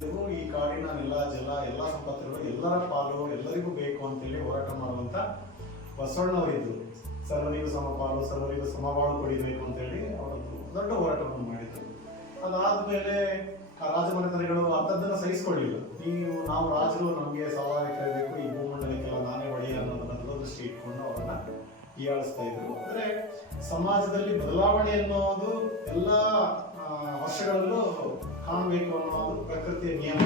ಈ ಕಾಡಿನ ನೆಲ, ಜಲ, ಎಲ್ಲ ಸಂಪತ್ತುಗಳು ಎಲ್ಲರ ಪಾಲು, ಎಲ್ಲರಿಗೂ ಬೇಕು ಅಂತೇಳಿ ಹೋರಾಟ ಮಾಡುವಂತ ಬಸವಣ್ಣವರಿದ್ರು ಸರ್ವರಿಗೂ ಸಮಪಾಲು ಸರ್ವರಿಗೂ ಸಮಬಾಳು ಪಡಿಬೇಕು ಅಂತೇಳಿ ಅವರದ್ದು ದೊಡ್ಡ ಹೋರಾಟವನ್ನು ಮಾಡಿದ್ರು. ಅದಾದ್ಮೇಲೆ ಆ ರಾಜಮನೆತನಗಳು ಅಂಥದ್ದನ್ನ ಸಹಿಸ್ಕೊಳ್ಳಿಲ್ಲ. ನೀವು, ನಾವು ರಾಜರು, ನಮಗೆ ಸವಾಲ ಬೇಕು ಈ ಭೂಮಂಡಲಕ್ಕೆಲ್ಲ ನಾನೇ ಒಡೆಯ ಅನ್ನೋದನ್ನ ದೂರದೃಷ್ಟಿ ಇಟ್ಕೊಂಡು ಅವರನ್ನ ಹೀಯಾಳಿಸ್ತಾ ಇದ್ರು. ಅಂದ್ರೆ ಸಮಾಜದಲ್ಲಿ ಬದಲಾವಣೆ ಅನ್ನೋದು ಎಲ್ಲ ವರ್ಷಗಳಲ್ಲೂ ಕಾಣಬೇಕು ಅನ್ನೋದು ಪ್ರಕೃತಿಯ ನಿಯಮ.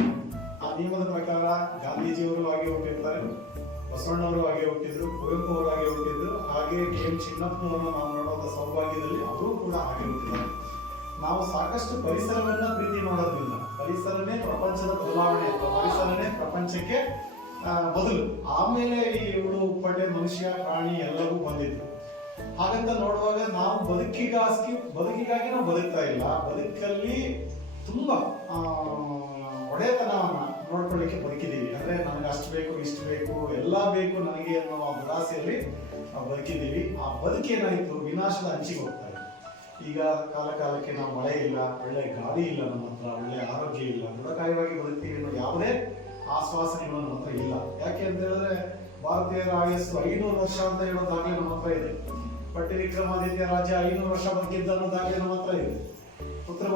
ಆ ನಿಯಮದ ಪ್ರಕಾರ ಗಾಂಧೀಜಿಯವರು ಹಾಗೆ ಹುಟ್ಟಿರ್ತಾರೆ, ಬಸವಣ್ಣವರು ಹಾಗೆ ಹುಟ್ಟಿದ್ರು ಕುವೆಂಪು ಅವರು ಹಾಗೆ ಹುಟ್ಟಿದ್ರು, ಹಾಗೆ ಕೆ ಎಂ ಚಿನ್ನಪ್ಪನವರನ್ನು ನಾವು ನೋಡುವಂಥ ಸೌಭಾಗ್ಯದಲ್ಲಿ ಅವರು ಕೂಡ ಹಾಗೆ ಹುಟ್ಟಿದ್ದಾರೆ. ನಾವು ಸಾಕಷ್ಟು ಪರಿಸರವನ್ನ ಪ್ರೀತಿ ಮಾಡೋದ್ರಿಂದ, ಪರಿಸರನೇ ಪ್ರಪಂಚದ ಬದಲಾವಣೆ ಪರಿಸರನೇ ಪ್ರಪಂಚಕ್ಕೆ ಬದಲು. ಆಮೇಲೆ ಈ ಇವರು ಉಪ್ಪಟೆ ಮನುಷ್ಯ, ಪ್ರಾಣಿ ಎಲ್ಲವೂ ಬಂದಿದ್ರು ಹಾಗಂತ ನೋಡುವಾಗ ನಾವು ಬದುಕಿಗಾಗಿ ಬದುಕಿಗಾಗಿ ನಾವು ಬದುಕ್ತಾ ಇಲ್ಲ. ಬದುಕಲ್ಲಿ ತುಂಬಾ ಒಡೆತನವನ್ನು ನೋಡ್ಕೊಳ್ಳಿಕ್ಕೆ ಬದುಕಿದ್ದೀವಿ. ಅಂದ್ರೆ ನನಗೆ ಅಷ್ಟು ಬೇಕು, ಇಷ್ಟು ಬೇಕು, ಎಲ್ಲ ಬೇಕು ನನಗೆ ಅನ್ನೋ ಆ ದುರಾಸೆಯಲ್ಲಿ ಬದುಕಿದ್ದೀವಿ. ಆ ಬದುಕೇನಾಯಿತು? ವಿನಾಶದ ಅಂಚಿಗೆ ಹೋಗ್ತಾ ಇದೆ. ಈಗ ಕಾಲ ಕಾಲಕ್ಕೆ ನಾವು ಮಳೆ ಇಲ್ಲ, ಒಳ್ಳೆ ಗಾಳಿ ಇಲ್ಲ ನಮ್ಮ ಹತ್ರ, ಒಳ್ಳೆ ಆರೋಗ್ಯ ಇಲ್ಲ ದೃಢಕಾಯವಾಗಿ ಬದುಕ್ತೀವಿ ಅನ್ನೋ ಯಾವುದೇ ಆಶ್ವಾಸನೆಗಳು ನಮ್ಮ ಹತ್ರ ಇಲ್ಲ. ಯಾಕೆ ಅಂತ ಹೇಳಿದ್ರೆ ಭಾರತೀಯರ ಆಯಸ್ಸು ಐನೂರು ವರ್ಷ ಅಂತ ಹೇಳೋದಾಗ್ಲೇ ನಮ್ಮ ಹತ್ರ ಇದೆ. ಪಟ್ಟಿ ವಿಕ್ರಮಾದಿತ್ಯ ರಾಜ್ಯ ಐನೂರು ವರ್ಷ ಬದುಕಿದ್ದ ಅನ್ನೋದಾಗಲೇ ನಮ್ಮ ಹತ್ರ ಇದೆ. ಪುತ್ರ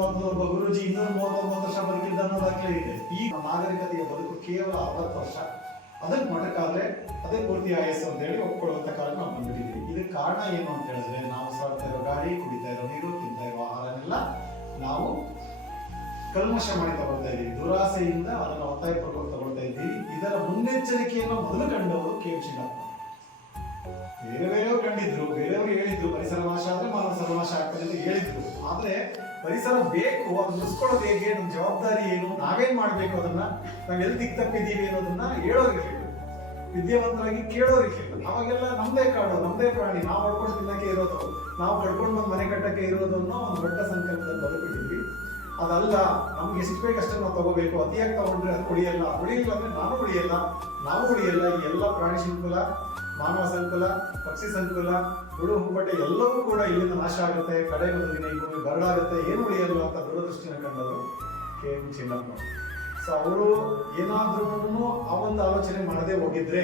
ಗುರುಜಿ ಇನ್ನೂರ ಮೂವತ್ತೊಂಬತ್ತು ವರ್ಷ ಬದುಕಿದ್ದ ದಾಖಲೆ ಇದೆ. ಈ ನಾಗರಿಕತೆಯ ಬದುಕು ಕೇವಲ ಅರವತ್ತು ವರ್ಷ. ಅದಕ್ಕೆ ಮೊಟಕಾದ್ರೆ ಅದೇ ಪೂರ್ತಿ ಆಯಸ್ಸು ಅಂತ ಹೇಳಿ ಒಪ್ಕೊಳ್ಳುವಂತ ಕಾರಣ ನಾವು ಬಂದ್ಬಿಟ್ಟಿದ್ದೀವಿ. ಇದಕ್ಕೆ ಕಾರಣ ಏನು ಅಂತ ಹೇಳಿದ್ರೆ ನಾವು ಸಾಡ್ತಾ ಇರೋ ಗಾಳಿ ಕುಡಿತಾ ಇರೋ ನೀರು, ತಿಂತಾ ಇರೋ ಆಹಾರನೆಲ್ಲ ನಾವು ಕಲ್ಮಶ ಮಾಡಿ ತಗೊಳ್ತಾ ಇದ್ದೀವಿ. ದುರಾಸೆಯಿಂದ ಅದನ್ನು ಒತ್ತಾಯ ಪಡ್ಕೊಂಡು ತಗೊಳ್ತಾ ಇದ್ದೀವಿ. ಇದರ ಮುನ್ನೆಚ್ಚರಿಕೆಯನ್ನು ಮೊದಲು ಕಂಡವರು ಕೆ ಎಂ ಚಿನ್ನಪ್ಪ ಬೇರೆ ಬೇರೆಯವರು ಕಂಡಿದ್ರು, ಬೇರೆಯವರು ಹೇಳಿದ್ರು, ಪರಿಸರ ನಾಶ ಆದ್ರೆ ಮಾನವ ಸರ್ವನಾಶ ಆಗ್ತದೆ ಅಂತ ಹೇಳಿದ್ರು. ಆದ್ರೆ ಪರಿಸರ ಬೇಕು, ಅದು ಉಳಿಸ್ಕೊಳ್ಳೋದು ಹೇಗೆ, ನಮ್ಮ ಜವಾಬ್ದಾರಿ ಏನು, ನಾವೇನ್ ಮಾಡ್ಬೇಕು ಅದನ್ನ, ನಾವ್ ಎಲ್ಲಿ ದಿಕ್ ತಪ್ಪಿದೀವಿ ಅನ್ನೋದನ್ನ ಹೇಳೋರಿರ್ಲಿಲ್ಲ ವಿದ್ಯಾವಂತರಾಗಿ ಕೇಳೋರಿರ್ಲಿಲ್ಲ ಅವಾಗೆಲ್ಲ ನಮ್ದೇ ಕಾಡು, ನಮ್ದೇ ಪ್ರಾಣಿ, ನಾವು ಹೊಡ್ಕೊಂಡು ತಿನ್ನಕ್ಕೆ ಇರೋದು, ನಾವು ಕಡ್ಕೊಂಡು ಬಂದು ಮನೆ ಕಟ್ಟಕ್ಕೆ ಇರೋದು ಅನ್ನೋ ಒಂದು ದೊಡ್ಡ ಸಂಕಲ್ಪದಲ್ಲಿ ಬದುಕಿದ್ವಿ ಅದಲ್ಲ, ನಮ್ಗೆ ಎಷ್ಟು ನಾವು ತಗೋಬೇಕು. ಅತಿಯಾಗಿ ತಗೊಂಡ್ರೆ ಅದು ಉಳಿಯಲ್ಲ ಕುಡಿಯಿಲ್ಲ ಅಂದ್ರೆ ನಾನು ಉಳಿಯಲ್ಲ, ನಾವು ಉಳಿಯಲ್ಲ ಎಲ್ಲ ಪ್ರಾಣಿ ಸಂಕುಲ ಮಾನವ ಸಂಕುಲ ಪಕ್ಷಿ ಸಂಕುಲ ಹುಳು ಹುಬ್ಬಟ್ಟೆ ಎಲ್ಲವೂ ಕೂಡ ಇಲ್ಲಿಂದ ನಾಶ ಆಗುತ್ತೆ ಕಡೆ ದಿನ ಈ ಭೂಮಿ ಬರಡಾಗುತ್ತೆ ಏನು ಉಳಿಯಲ್ಲ ಅಂತ ದೂರದೃಷ್ಟಿನ ಕಂಡವರು ಕೆ. ಎಂ. ಚಿನ್ನಪ್ಪ ಸೊ ಅವರು ಏನಾದ್ರೂ ಆ ಒಂದು ಆಲೋಚನೆ ಮಾಡದೆ ಹೋಗಿದ್ರೆ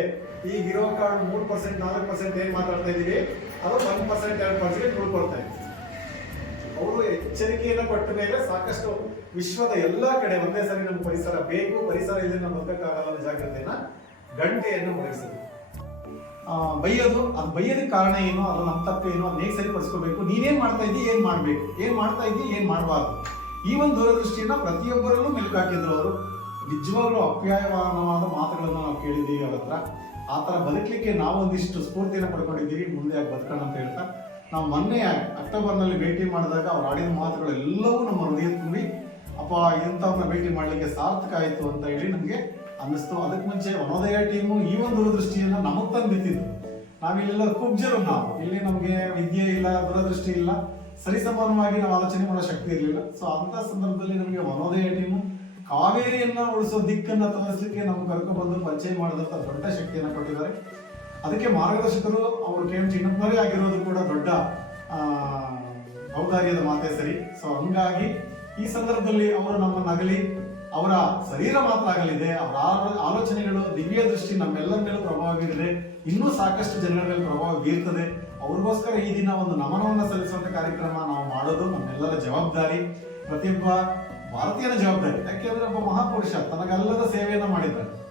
ಈಗಿರೋ ಕಾರ್ಡ್ ಮೂರು ಪರ್ಸೆಂಟ್ ನಾಲ್ಕು ಪರ್ಸೆಂಟ್ ಏನು ಮಾತಾಡ್ತಾ ಇದೀವಿ? ಅದು ಒನ್ ಪರ್ಸೆಂಟ್ ಎರಡು ಪರ್ಸೆಂಟ್ ಉಳ್ಕೊಳ್ತಾ ಅವರು ಎಚ್ಚರಿಕೆಯನ್ನು ಪಟ್ಟ ಮೇಲೆ ಸಾಕಷ್ಟು ವಿಶ್ವದ ಎಲ್ಲಾ ಕಡೆ ಒಂದೇ ಸರಿ ನಮ್ಮ ಪರಿಸರ ಬೇಕು ಪರಿಸರ ಇಲ್ಲದೆ ನಮ್ಮ ಬದುಕಕ್ಕಾಗಲ್ಲ ಜಾಗ್ರತೆಯನ್ನ ಗಂಟೆಯನ್ನು ಆ, ಬೈಯೋದು, ಅದು ಬೈಯೋದಕ್ಕೆ ಕಾರಣ ಏನು, ಅದು ನಮ್ಮ ತಪ್ಪೇನು ಅದನ್ನ ಹೇಗೆ ಸರಿಪಡಿಸ್ಕೋಬೇಕು? ನೀನೇನು ಮಾಡ್ತಾ ಇದ್ದೀಯ ಏನು ಮಾಡಬೇಕು? ಏನು ಮಾಡ್ತಾ ಇದ್ದೀಯ ಏನು ಮಾಡಬಾರ್ದು? ಈ ಒಂದು ದೂರದೃಷ್ಟಿಯನ್ನು ಪ್ರತಿಯೊಬ್ಬರಲ್ಲೂ ಮೆಲುಕು ಹಾಕಿದ್ರು ಅವರು. ನಿಜವಾಗ್ಲೂ ಅಪ್ಯಾಯವಾನವಾದ ಮಾತುಗಳನ್ನು ನಾವು ಕೇಳಿದ್ದೀವಿ ಅವ್ರ ಹತ್ರ. ಆ ಥರ ಬದುಕಲಿಕ್ಕೆ ನಾವು ಒಂದಿಷ್ಟು ಸ್ಫೂರ್ತಿಯನ್ನು ಪಡ್ಕೊಂಡಿದ್ದೀವಿ, ಮುಂದೆ ಯಾಕೆ ಬದುಕೋಣ ಅಂತ ಹೇಳ್ತಾ. ನಾವು ಮೊನ್ನೆ ಅಕ್ಟೋಬರ್ನಲ್ಲಿ ಭೇಟಿ ಮಾಡಿದಾಗ ಅವ್ರು ಆಡಿದ ಮಾತುಗಳೆಲ್ಲವೂ ನಮ್ಮ ಹೃದಯ ತುಂಬಿ ಅಪ್ಪ ಇಂಥವ್ರನ್ನ ಭೇಟಿ ಮಾಡಲಿಕ್ಕೆ ಸಾರ್ಥಕ ಆಯಿತು ಅಂತ ಹೇಳಿ ನಮಗೆ ಅನ್ನಿಸ್ತು. ಅದಕ್ಕೆ ಮುಂಚೆ ವನೋದಯ ಟೀಮು ಈ ಒಂದು ದೂರದೃಷ್ಟಿಯನ್ನು ನಮಗೆ ತಂದು ಬಿತ್ತಿದ್ದು ನಾವಿಲ್ಲೆಲ್ಲ ಕುಬ್ಜರು ನಾವು. ಇಲ್ಲಿ ನಮಗೆ ವಿದ್ಯೆ ಇಲ್ಲ, ದೂರದೃಷ್ಟಿ ಇಲ್ಲ. ಸರಿಸಮಾನವಾಗಿ ನಾವು ಆಲೋಚನೆ ಮಾಡೋ ಶಕ್ತಿ ಇರಲಿಲ್ಲ. ಸೊ ಅಂತ ಸಂದರ್ಭದಲ್ಲಿ ನಮಗೆ ವನೋದಯ ಟೀಮು ಕಾವೇರಿಯನ್ನ ಉಳಿಸೋ ದಿಕ್ಕನ್ನ ತೋರಿಸಲಿಕ್ಕೆ ನಮ್ಗೆ ಕರ್ಕೊಂಡ್ಬಂದು ಪರಿಚಯ ಮಾಡಿದಂಥ ದೊಡ್ಡ ಶಕ್ತಿಯನ್ನು ಕೊಟ್ಟಿದ್ದಾರೆ. ಅದಕ್ಕೆ ಮಾರ್ಗದರ್ಶಕರು ಅವರು ಕೆ ಎಂ ಚಿನ್ನಪ್ಪನವರೇ ಆಗಿರೋದು ಕೂಡ ದೊಡ್ಡ ಔದಾರ್ಯದ ಮಾತೇ ಸರಿ. ಸೊ ಹಂಗಾಗಿ ಈ ಸಂದರ್ಭದಲ್ಲಿ ಅವರು ನಮ್ಮ ಅಗಲಿ ಅವರ ಶರೀರ ಮಾತ್ರ ಆಗಲಿದೆ, ಅವರ ಆಲೋ- ಆಲೋಚನೆಗಳು, ದಿವ್ಯ ದೃಷ್ಟಿ ನಮ್ಮೆಲ್ಲರ ಮೇಲೂ ಪ್ರಭಾವ ಬೀರಿದೆ. ಇನ್ನೂ ಸಾಕಷ್ಟು ಜನರ ಮೇಲೆ ಪ್ರಭಾವ ಬೀರ್ತದೆ. ಅವ್ರಿಗೋಸ್ಕರ ಈ ದಿನ ಒಂದು ನಮನವನ್ನು ಸಲ್ಲಿಸುವಂತ ಕಾರ್ಯಕ್ರಮ ನಾವು ಮಾಡೋದು ನಮ್ಮೆಲ್ಲರ ಜವಾಬ್ದಾರಿ. ಪ್ರತಿಯೊಬ್ಬ ಭಾರತೀಯನ ಜವಾಬ್ದಾರಿ. ಯಾಕೆಂದ್ರೆ ಒಬ್ಬ ಮಹಾಪುರುಷ ತನಗಲ್ಲದ ಸೇವೆಯನ್ನು ಮಾಡಿದ್ದಾರೆ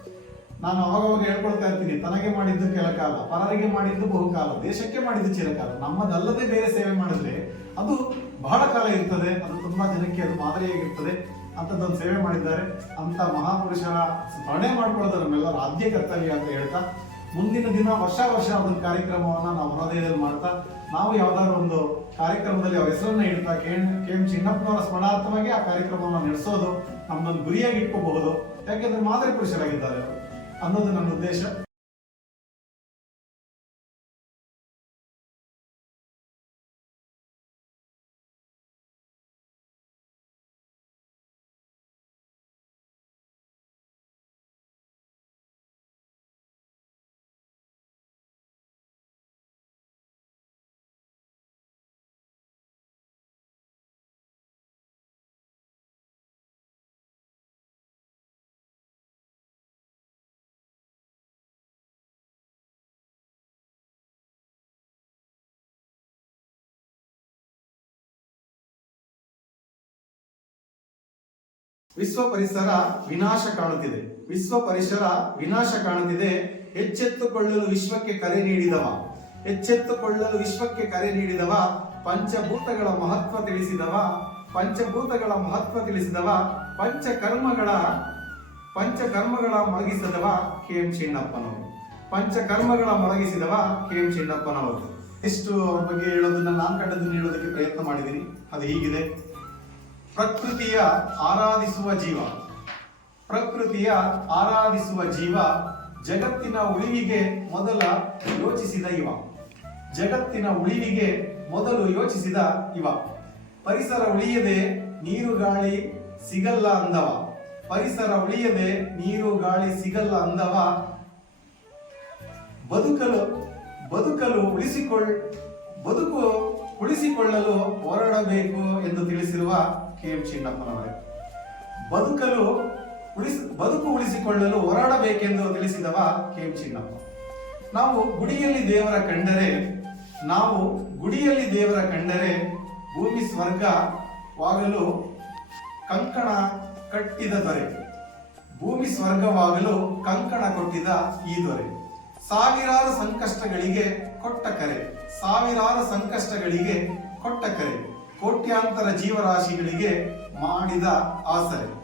ನಾನು ಅವಾಗವಾಗ ಹೇಳ್ಕೊಳ್ತಾ ಇರ್ತೀನಿ, ತನಗೆ ಮಾಡಿದ್ದು ಕೆಲ ಕಾಲ ಪರರಿಗೆ ಮಾಡಿದ್ದು ಬಹುಕಾಲ, ದೇಶಕ್ಕೆ ಮಾಡಿದ್ದು ಚಿರಕಾಲ. ನಮ್ಮದಲ್ಲದೆ ಬೇರೆ ಸೇವೆ ಮಾಡಿದ್ರೆ ಅದು ಬಹಳ ಕಾಲ ಇರ್ತದೆ, ಅದು ತುಂಬಾ ಜನಕ್ಕೆ ಅದು ಮಾದರಿಯಾಗಿರ್ತದೆ. ಅಂತದೊಂದು ಸೇವೆ ಮಾಡಿದ್ದಾರೆ. ಅಂತ ಮಹಾಪುರುಷರ ಸ್ಮರಣೆ ಮಾಡ್ಕೊಳ್ಳೋದು ನಮ್ಮೆಲ್ಲರ ಆದ್ಯ ಕರ್ತವ್ಯ ಅಂತ ಹೇಳ್ತಾ, ಮುಂದಿನ ದಿನ ವರ್ಷ ವರ್ಷ ಒಂದು ಕಾರ್ಯಕ್ರಮವನ್ನ ನಾವು ಹೃದಯದಲ್ಲಿ ಮಾಡ್ತಾ, ನಾವು ಯಾವ್ದಾದ್ರು ಒಂದು ಕಾರ್ಯಕ್ರಮದಲ್ಲಿ ಅವ್ರ ಹೆಸರನ್ನ ಇಡ್ತಾ, ಕೆ ಎಂ ಚಿನ್ನಪ್ಪನವರ ಸ್ಮರಣಾರ್ಥವಾಗಿ ಆ ಕಾರ್ಯಕ್ರಮವನ್ನು ನಡೆಸೋದು ನಮ್ಮನ್ನು ಗುರಿಯಾಗಿ ಇಟ್ಕೋಬಹುದು. ಯಾಕೆಂದ್ರೆ ಮಾದರಿ ಪುರುಷರಾಗಿದ್ದಾರೆ ಅನ್ನೋದು ನನ್ನ ಉದ್ದೇಶ. ವಿಶ್ವ ಪರಿಸರ ವಿನಾಶ ಕಾಣುತ್ತಿದೆ. ವಿಶ್ವ ಪರಿಸರ ವಿನಾಶ ಕಾಣುತ್ತಿದೆ. ಎಚ್ಚೆತ್ತುಕೊಳ್ಳಲು ವಿಶ್ವಕ್ಕೆ ಕರೆ ನೀಡಿದವ. ಎಚ್ಚೆತ್ತುಕೊಳ್ಳಲು ವಿಶ್ವಕ್ಕೆ ಕರೆ ನೀಡಿದವ. ಪಂಚಭೂತಗಳ ಮಹತ್ವ ತಿಳಿಸಿದವ. ಪಂಚಭೂತಗಳ ಮಹತ್ವ ತಿಳಿಸಿದವ. ಪಂಚಕರ್ಮಗಳ ಪಂಚಕರ್ಮಗಳ ಮೊಳಗಿಸಿದವ ಕೆ ಎಂ ಚಿನ್ನಪ್ಪನವರು. ಪಂಚಕರ್ಮಗಳ ಮೊಳಗಿಸಿದವ ಕೆ ಎಂ ಚಿನ್ನಪ್ಪನವರು. ಎಷ್ಟು ಅವ್ರ ಬಗ್ಗೆ ಹೇಳೋದನ್ನ ನಾನು ಕಂಡದನ್ನ ಹೇಳೋದಕ್ಕೆ ಪ್ರಯತ್ನ ಮಾಡಿದ್ದೀನಿ ಅದು ಹೀಗಿದೆ. ಪ್ರಕೃತಿಯ ಆರಾಧಿಸುವ ಜೀವ. ಪ್ರಕೃತಿಯ ಆರಾಧಿಸುವ ಜೀವ ಜಗತ್ತಿನ ಉಳಿವಿಗೆ ಮೊದಲ ಯೋಚಿಸಿದ ಇವ. ಜಗತ್ತಿನ ಉಳಿವಿಗೆ ಮೊದಲು ಯೋಚಿಸಿದ ಇವ. ಪರಿಸರ ಉಳಿಯದೆ ನೀರು ಗಾಳಿ ಸಿಗಲ್ಲ ಅಂದವ. ಪರಿಸರ ಉಳಿಯದೆ ನೀರು ಗಾಳಿ ಸಿಗಲ್ಲ ಅಂದವ. ಬದುಕಲು ಬದುಕಲು ಉಳಿಸಿಕೊಳ್ಳ ಬದುಕು ಉಳಿಸಿಕೊಳ್ಳಲು ಹೊರಡಬೇಕು ಎಂದು ತಿಳಿಸಿರುವ ಕೆ ಎಂ ಚಿನ್ನಪ್ಪನವರೇ ಬದುಕಲು ಉಳಿಸಿ, ಬದುಕು ಉಳಿಸಿಕೊಳ್ಳಲು ಹೋರಾಡಬೇಕೆಂದು ತಿಳಿಸಿದವ ಕೆ ಎಂ ಚಿನ್ನಪ್ಪ ನಾವು ಗುಡಿಯಲ್ಲಿ ದೇವರ ಕಂಡರೆ, ನಾವು ಗುಡಿಯಲ್ಲಿ ದೇವರ ಕಂಡರೆ ಭೂಮಿ ಸ್ವರ್ಗವಾಗಲು ಕಂಕಣ ಕಟ್ಟಿದ ದೊರೆ. ಭೂಮಿ ಸ್ವರ್ಗವಾಗಲು ಕಂಕಣ ಕೊಟ್ಟಿದ ಈ ದೊರೆ. ಸಾವಿರಾರು ಸಂಕಷ್ಟಗಳಿಗೆ ಕೊಟ್ಟ ಕರೆ. ಸಾವಿರಾರು ಸಂಕಷ್ಟಗಳಿಗೆ ಕೊಟ್ಟ ಕರೆ. ಕೋಟ್ಯಾಂತರ ಜೀವರಾಶಿಗಳಿಗೆ ಮಾಡಿದ ಆಸರೆ.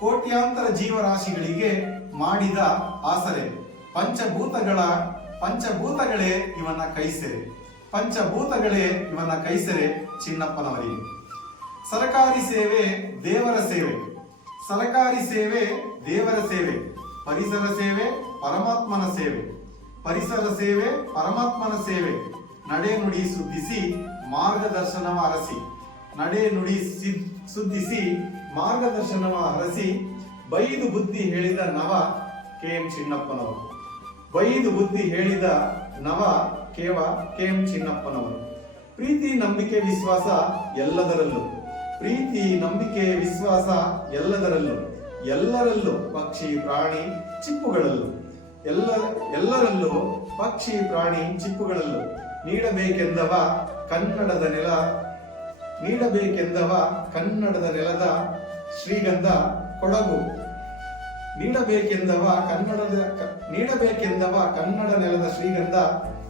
ಕೋಟ್ಯಾಂತರ ಜೀವರಾಶಿಗಳಿಗೆ ಮಾಡಿದ ಆಸರೆ. ಪಂಚಭೂತಗಳ, ಪಂಚಭೂತಗಳೇ ಇವನ ಕೈಸೆರೆ. ಪಂಚಭೂತಗಳೇ ಇವನ ಕೈಸೆರೆ ಚಿನ್ನಪ್ಪನವರಿಗೆ. ಸರಕಾರಿ ಸೇವೆ ದೇವರ ಸೇವೆ. ಸರಕಾರಿ ಸೇವೆ ದೇವರ ಸೇವೆ. ಪರಿಸರ ಸೇವೆ ಪರಮಾತ್ಮನ ಸೇವೆ. ಪರಿಸರ ಸೇವೆ ಪರಮಾತ್ಮನ ಸೇವೆ. ನಡೆ ನುಡಿ ಸುದ್ದಿಸಿ ಮಾರ್ಗದರ್ಶನವ ಅರಸಿ ನಡೆ ನುಡಿ ಸಿದ್- ಸುದ್ದಿಸಿ, ಮಾರ್ಗದರ್ಶನವ ಹರಸಿ, ಬೈದು ಬುದ್ಧಿ ಹೇಳಿದ ನವ ಕೆ ಎಂ ಚಿನ್ನಪ್ಪನವರು. ಬೈದು ಬುದ್ಧಿ ಹೇಳಿದ ನವ ಕೇವ ಕೆ ಎಂ ಚಿನ್ನಪ್ಪನವರು. ಪ್ರೀತಿ, ನಂಬಿಕೆ, ವಿಶ್ವಾಸ ಎಲ್ಲದರಲ್ಲೂ. ಪ್ರೀತಿ, ನಂಬಿಕೆ, ವಿಶ್ವಾಸ ಎಲ್ಲದರಲ್ಲೂ. ಎಲ್ಲರಲ್ಲೂ ಪಕ್ಷಿ, ಪ್ರಾಣಿ, ಚಿಪ್ಪುಗಳಲ್ಲೂ. ಎಲ್ಲ ಎಲ್ಲರಲ್ಲೂ ಪಕ್ಷಿ, ಪ್ರಾಣಿ, ಚಿಪ್ಪುಗಳಲ್ಲೂ. ನೀಡಬೇಕೆಂದವ ಕನ್ನಡದ ನೆಲ ನೀಡಬೇಕೆಂದವ ಕನ್ನಡದ ನೆಲದ ಶ್ರೀಗಂಧ ಕೊಡಗು. ನೀಡಬೇಕೆಂದವ ಕನ್ನಡದ ನೀಡಬೇಕೆಂದವ ಕನ್ನಡ ನೆಲದ ಶ್ರೀಗಂಧ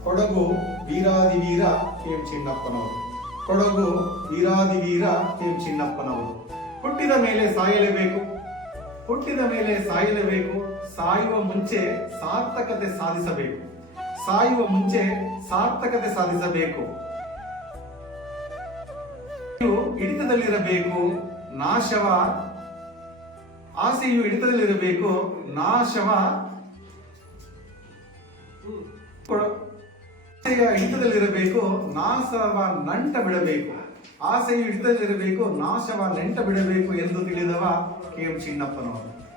ಕೊಡಗು ವೀರಾದಿ ವೀರ ಕೆ ಎಂ ಚಿನ್ನಪ್ಪನವರು. ಕೊಡಗು ವೀರಾದಿ ವೀರ ಕೆ ಎಂ ಚಿನ್ನಪ್ಪನವರು. ಹುಟ್ಟಿದ ಮೇಲೆ ಸಾಯಲೇಬೇಕು. ಹುಟ್ಟಿದ ಮೇಲೆ ಸಾಯಲೇಬೇಕು. ಸಾಯುವ ಮುಂಚೆ ಸಾರ್ಥಕತೆ ಸಾಧಿಸಬೇಕು. ಸಾಯುವ ಮುಂಚೆ ಸಾರ್ಥಕತೆ ಸಾಧಿಸಬೇಕು. ಹಿಡಿತದಲ್ಲಿರಬೇಕು, ನಾಶವ, ಆಸೆಯು ಹಿಡಿತದಲ್ಲಿರಬೇಕು, ನಾಶವ. ಹಿಡಿತದಲ್ಲಿರಬೇಕು, ನಾಶವ ನಂಟ ಬಿಡಬೇಕು. ಆಸೆಯು ಹಿಡಿತದಲ್ಲಿರಬೇಕು, ನಾಶವ ನೆಂಟ ಬಿಡಬೇಕು ಎಂದು ತಿಳಿದವ ಕೆ ಎಂ ಚಿನ್ನಪ್ಪನವರು.